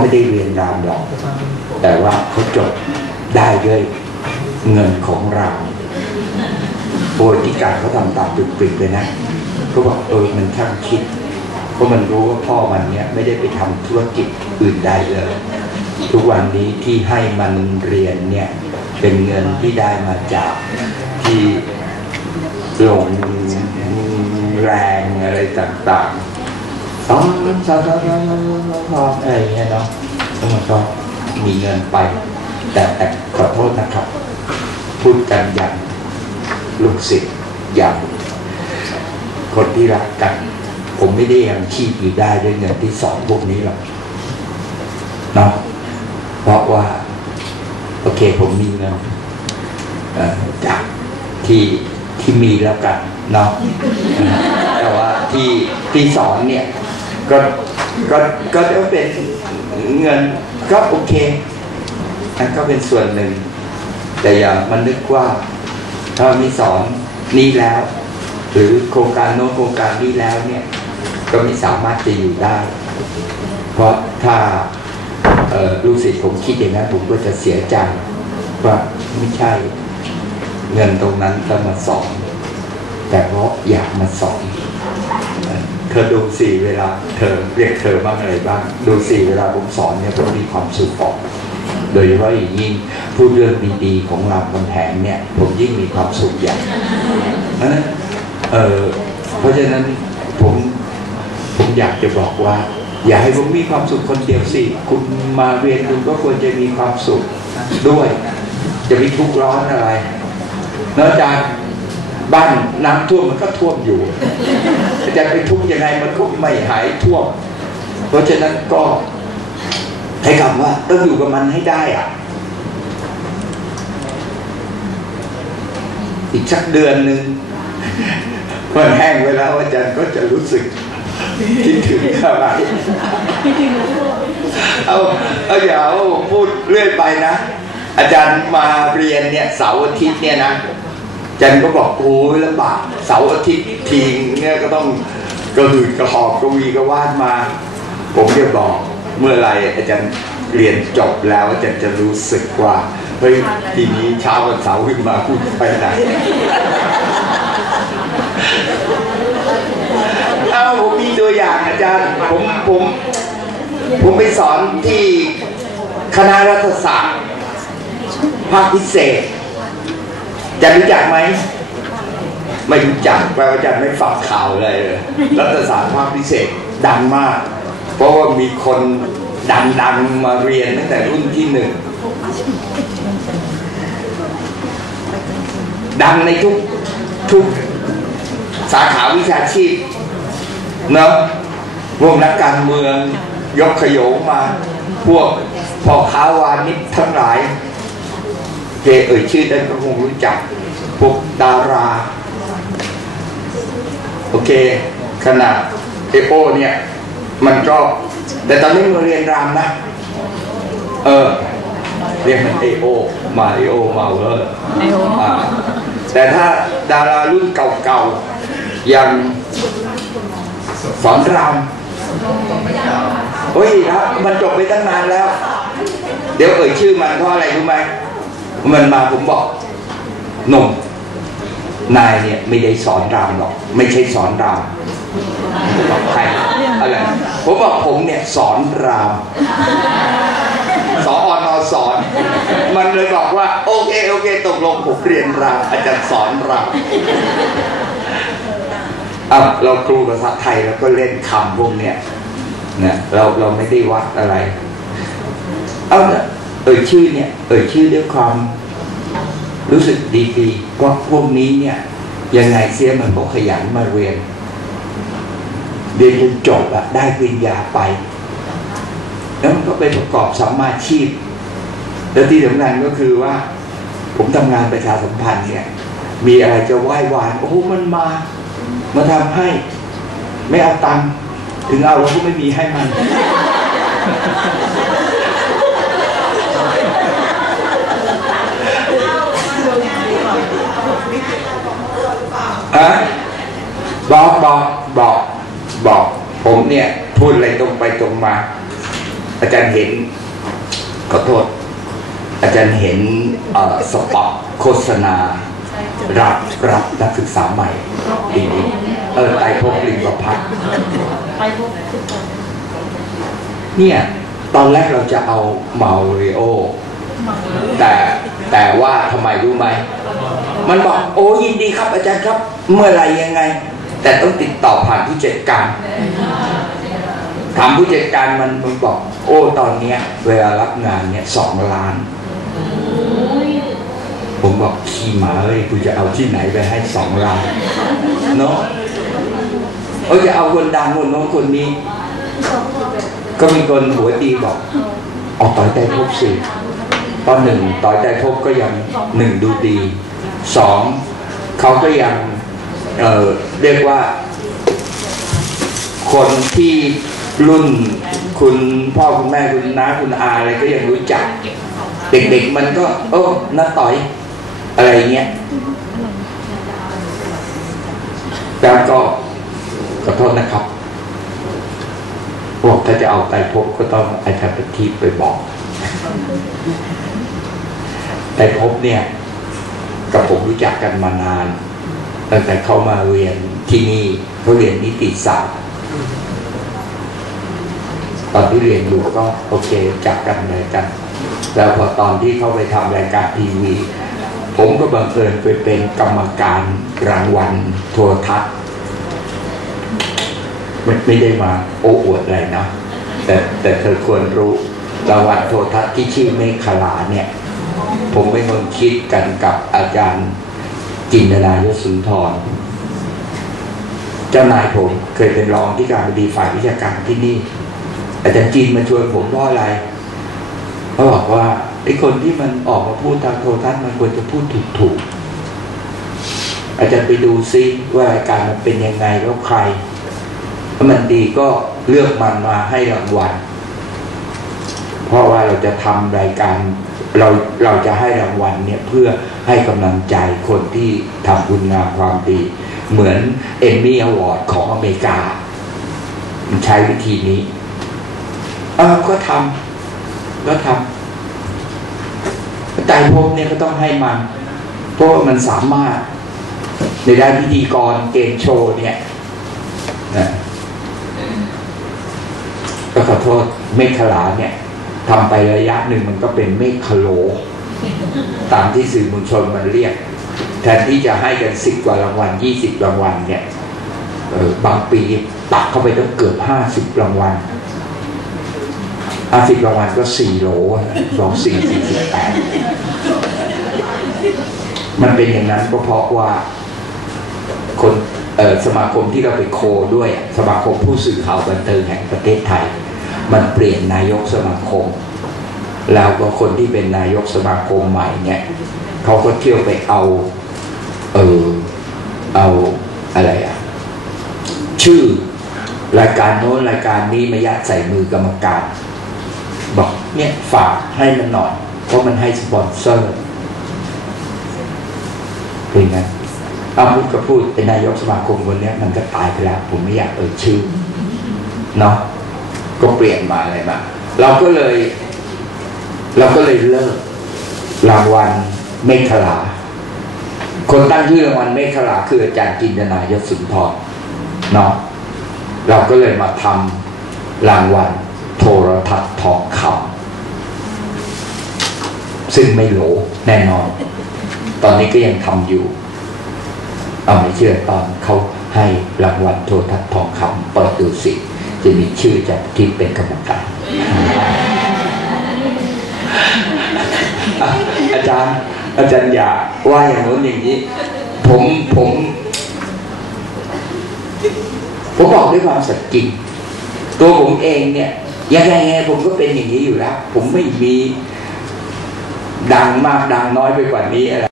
ไม่ได้เรียนรามหรอกแต่ว่าเขาจบได้ด้วยเงินของเราโอ้ยที่การเขาทำตามตุกปิดเลยนะเขาบอกเออมันช่างคิด เพราะมันรู้ว่าพ่อมันเนี่ยไม่ได้ไปทำธุรกิจอื่นใดเลย ทุกวันนี้ที่ให้มันเรียนเนี่ยเป็นเงินที่ได้มาจากที่ลงแรงอะไรต่างๆ สองสองสองสองสองสองอะไรอย่างเงี้ยเนาะแล้วมันก็มีเงินไป แต่แต่ขอโทษนะครับ พูดกันอย่างลูกศิษย์อย่างคนที่รักกัน ผมไม่ได้ยังชีพอยู่ได้ด้วยเงินที่สองพวกนี้หรอกเนาะเพราะว่า โอเคผมมีเงินจากที่ที่มีแล้วกันเนาะแต่ว่าที่ที่สอนเนี่ย ก็ก็ก็จะเป็นเงินก็โอเคนั่นก็เป็นส่วนหนึ่ง แต่อย่ามันนึกว่า ถ้ามีสอนนี้แล้ว หรือโครงการโน้นโครงการนี้แล้วเนี่ย ก็ไม่สามารถจะอยู่ได้ เพราะถ้าลูกศิษย์ผมคิดอย่างนั้นผมก็จะเสียใจว่าไม่ใช่เงินตรงนั้นจะมาสอน แต่เพราะอยากมาสอน เธอดูสิเวลา เธอเรียกเธอบ้างอะไรบ้าง ดูสิเวลาผมสอนเนี่ยผมมีความสุขออกโดยเฉพาะอย่างยิ่งพูดเรื่องดีๆของรามคำแหงเนี่ย ผมยิ่งมีความสุขอย่างเพราะนั้นเออเพราะฉะนั้นผมผมอยากจะบอกว่า อย่าให้ผมมีความสุขคนเดียวสิ คุณมาเรียนคุณก็ควรจะมีความสุขด้วย จะมีทุกข์ร้อนอะไรนอะอาจารย์ บ้านน้ำท่วมมันก็ท่วมอยู่อาจารย์ไปทุกยังไงมันก็ไม่หายท่วม เพราะฉะนั้นก็ให้คำว่าต้องอยู่กับมันให้ได้อะ อีกสักเดือนหนึ่งมันแห้งไปแล้วอาจารย์ก็จะรู้สึกคิดถึงอะไรเอาเอาอย่าเอาพูดเรื่อยไปนะ อาจารย์มาเรียนเนี่ยเสาร์อาทิตย์เนี่ยนะ จารย์ก็บอกโอ้ยลำบากเสาร์อาทิตย์ทีเนี่ยก็ต้องกระหืดกระหอบกระวีกระวาดมา ผมจะบอกเมื่อไรอาจารย์เรียนจบแล้วอาจารย์จะรู้สึกว่าเฮ้ยทีนี้เช้าวันเสาร์ขึ้นมาพูดไปไหนเอาผมมีตัวอย่างอาจารย์ผมผมผมไปสอนที่คณะรัฐศาสตร์ภาคพิเศษ จะรู้จักไหม ไม่รู้จักแปลว่าอาจารย์ไม่ฟังข่าวอะไรเลยรัฐศาสตร์ภาคพิเศษดังมาก เพราะว่ามีคนดังๆมาเรียนตั้งแต่รุ่นที่หนึ่งดังในทุกทุกสาขาวิชาชีพเนาะวกนักการเมืองยกขยงมา พวกพ่อค้าวานิชทั้งหลาย เจเอ่ยชื่อได้ก็คงรู้จักพวกดารา โอเค ขนาดเอโอเนี่ย มันก็แต่ตอนนี้มาเรียนรามนะ เออ เรียกมันเอโอ มาริโอมาเลอร์อ่าแต่ถ้าดารารุ่นเก่าๆอย่างสอนรามเฮ้ยครับมันจบไปตั้งนานแล้ว เดี๋ยวเอ่ยชื่อมันเพราะอะไรรู้ไหม มันมาผมบอกนมนายเนี่ยไม่ได้สอนรามหรอก ไม่ใช่สอนรามบอกใครอะไรผมบอกผมเนี่ยสอนรามสออนอสอน มันเลยบอกว่า โอเคโอเคตกลงผมเรียนรามอาจารย์สอนรามอะเราครูภาษาไทยแล้วก็เล่นคำพวกเนี้ยนะเราเราไม่ได้วัดอะไร เอาเนี่ยเอ่ยชื่อเนี่ย เอ่ยชื่อด้วยความ รู้สึกดีๆเพราพวกนี้เนี่ย ยังไงเสียมันก็ขยันมาเรียนเรียนจนจบอะได้ปริญญาไป แล้วมันก็ไปประกอบสัมมาชีพ แล้วที่สำคัญก็คือว่า ผมทำงานประชาสัมพันธ์เนี่ย มีอะไรจะไหว้วานโอ้โหมันมา มาทำให้ ไม่เอาตังค์ถึงเอาเราก็ไม่มีให้มัน อะบอกบอกบอกบอก ผมเนี่ย พูดอะไรตรงไปตรงมา อาจารย์เห็นขอโทษ อาจารย์เห็นเอ่อสปอตโฆษณา รับรับนักศึกษาใหม่ปีนี้เออไตรภพลิงประพัฒน์ไปพบทุกคนเนี่ย ตอนแรกเราจะเอาเมาริโอ แต่แต่ว่าทำไมรู้ไหม มันบอกโอ้ยินดีครับอาจารย์ครับ เมื่อไหรยังไง แต่ต้องติดต่อผ่านผู้จัดการ ถามผู้จัดการมันมันบอก โอ้ตอนเนี้ย เวลารับงานเนี่ยสองล้าน ผมบอกขี้หมาเอ้ยกูจะเอาที่ไหนไปให้สองล้านเนาะเออจะเอาคนดังคนโน้นคนนี้ ก็มีคนหัวดีบอกออกต่อยใจพบสิตอนหนึ่งต่อยใจพบก็ยังหนึ่งดูดีสองเขาก็ยังเออเรียกว่า คนที่ รุ่นคุณพ่อคุณแม่คุณน้าคุณอาอะไรก็ยังรู้จัก เด็กๆมันก็ โอ้น้าต่อย อะไรเงี้ยแล้วก็ขอโทษนะครับบอกถ้าจะเอาไตรภพก็ต้องอาจารย์ปทีไปบอกไตรภพเนี่ย กับผมรู้จักกันมานานตั้งแต่เขามาเรียนที่นี่เขาเรียนนิติศาสตร์ ตอนที่เรียนอยู่ก็โอเคจักกันเลยกัน แล้วพอตอนที่เขาไปทำรายการทีวี ผมก็บังเอิญไปเป็นกรรมการรางวัลโทรทัศน์ไม่ไม่ได้มาโอ้อวดอะไรนะแต่แต่เธอควรรู้รางวัลโทรทัศน์ที่ชื่อเมฆขลาเนี่ย ผมเป็นคนคิดกันกับอาจารย์จินนายศสุนทรเจ้านายผมเคยเป็นรองที่การบดีฝ่ายวิชาการที่นี่ อาจารย์จีนมาชวนผมเพราะอะไรเขาบอกว่าไอ้คนที่มันออกมาพูดทางโทรทัศน์มันควรจะพูดถูกถูกอาจารย์ไปดูซิว่ารายการมันเป็นยังไงแล้วใครถ้ามันดีก็เลือกมันมาให้รางวัลเพราะว่าเราจะทำรายการเราเราจะให้รางวัลเนี่ยเพื่อให้กำลังใจคนที่ทำคุณงามความดี เหมือนเอมมี่อวอร์ดของอเมริกา มันใช้วิธีนี้ เออก็ทำก็ทำแต่ภพเนี่ยก็ต้องให้มันเพราะว่ามันสามารถ ในด้านพิธีกรเกมโชว์เนี่ยนะก็ขอโทษเมฆขลาเนี่ยทำไประยะหนึ่งมันก็เป็นเมฆขโล ตามที่สื่อมวลชนมันเรียก แทนที่จะให้กันสิบกว่ารางวัลยี่สิบรางวัลเนี่ยบางปีตักเข้าไปต้องเกือบห้าสิบรางวัล ห้าสิบรางวัลก็สี่โหลสองสี่สี่สิบแปดมันเป็นอย่างนั้นก็เพราะว่าคนสมาคมที่เราไปโคด้วยสมาคมผู้สื่อข่าวบันเทิงแห่งประเทศไทย มันเปลี่ยนนายกสมาคม แล้วก็คนที่เป็นนายกสมาคมใหม่เนี่ยเขาก็เที่ยวไปเอาเออเอาอะไรอะชื่อรายการโน้นรายการนี้มายัดใส่มือกรรมการ บอกเนี่ยฝากให้มันหน่อยเพราะมันให้สปอนเซอร์เป็นไงอาพูดก็พูดเป็นนายกสมาคมคนนี้มันก็ตายไปแล้ว ผมไม่อยากเอ่ยชื่อเนาะก็เปลี่ยนมาอะไรมาเราก็เลย เราก็เลยเลิกรางวัลเมฆลา คนตั้งชื่อรางวัลเมฆลาคืออาจารย์จินนายศสุนทรเนาะเราก็เลยมาทำรางวัลโทรทัศน์ทอง ซึ่งไม่โหลแน่นอน ตอนนี้ก็ยังทำอยู่เอาไม่เชื่อตอนเขาให้รางวัลโทรทัศน์ทองคำเปิดดูสิ จะมีชื่อจากที่เป็นกรรมการอาจารย์ อาจารย์อย่าว่าอย่างโน้นอย่างนี้ ผมผม ผมบอกด้วยความสัตย์จริง ตัวผมเองเนี่ยยังไงไงผมก็เป็นอย่างนี้อยู่แล้ว ผมไม่มี ดังมากดังน้อยไปกว่านี้อะไร